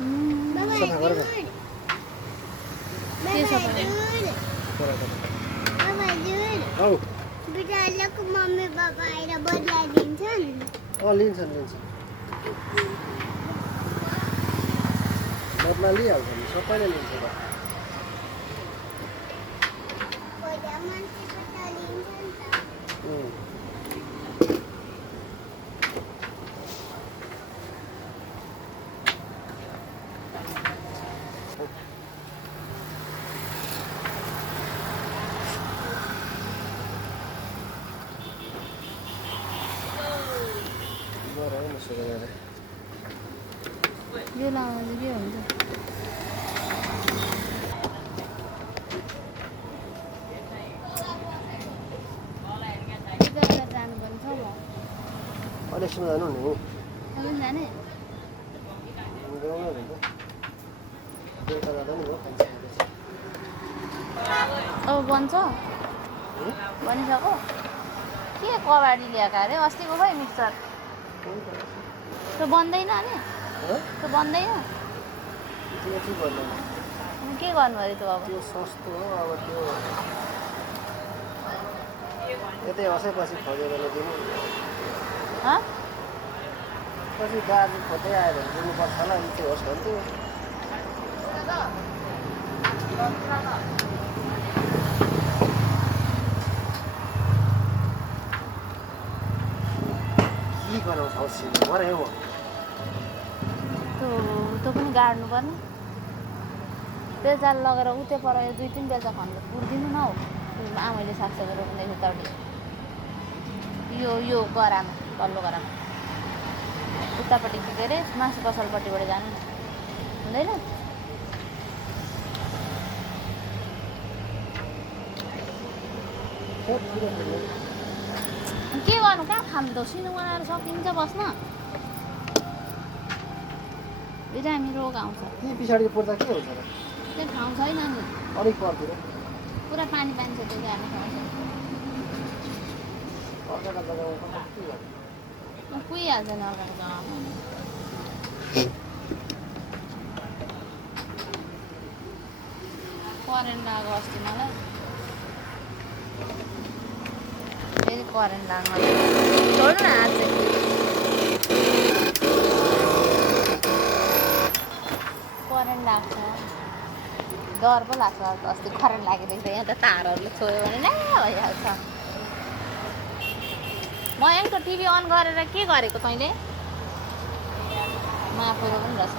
सफा गर न के सफा गर्ने? औ बिरालोको मम्मी बाबा आएर बदलाइदिन्छन् लिन्छन् बदला लिइहाल्छ नि सबैले लिन्छ त पहिला मान्छेको त लिन्छ नि त यो लाउँदा के हुन्छ? यता जानुपर्ने छ म। अलेक्समा जानु नि तपाईँ जाने? गाउँमा हुन्छ बेलुका जाँदा नि हो अब बन्छ? बनिसक्यो? के कबाडी ल्याएको अरे अस्तिको खै मिक्सर त्यो बन्दैन अनि? त्यो बन्दैन? त्यो के गर्नु अनि के गर्नु अरे त्यो अब? त्यो सस्तो हो अब त्यो यतै हँसेपछि खोज्यो भने दिनु हँ? पछि दाजु खोज्दै आयो भने दिनुपर्छ होला नि त्यो होस् भन्थ्यो के गराउँछ औँसीले गरे हो त्यो पनि गाड्नु पर्ने बेलचाल लगेर उतै पर 2-3 बेलचा खन्नु पुर्दिनु न हौ आमैले सागसब्जी रोप्दैछ तर्टी यो गरामा पल्लो गरामा उतापट्टि के अरे मासु पसलपट्टिबाट जानु न हुँदैन? के गर्नु कहाँ खानु त सिनो बनाएर सकिन्छ बस्न बिरामी रोग आउँछ के पछाडि पर्दा के हुन्छ र त्यो ठाउँ छैन नि अलिक पर्तिर पुरा पानी छ त्यो जाने ठाउँ छ अर्काका जग्गामा के गर्नु कुहिहाल्छ नि अर्काको जग्गामा करेन्ट लाग्यो अस्ति मलाई फेरि करेन्ट लाग्नु छोड्नु न हात चाहिँ करेन्ट लाग्छ डर पो लाग्छ अस्ति करेन्ट लागेदेखि त यहाँ त तारहरूले छोयो भने नै भइहाल्छ म यहाँको टिभी अन गरेर के गरेको तैँले माफेर पनि रहेछ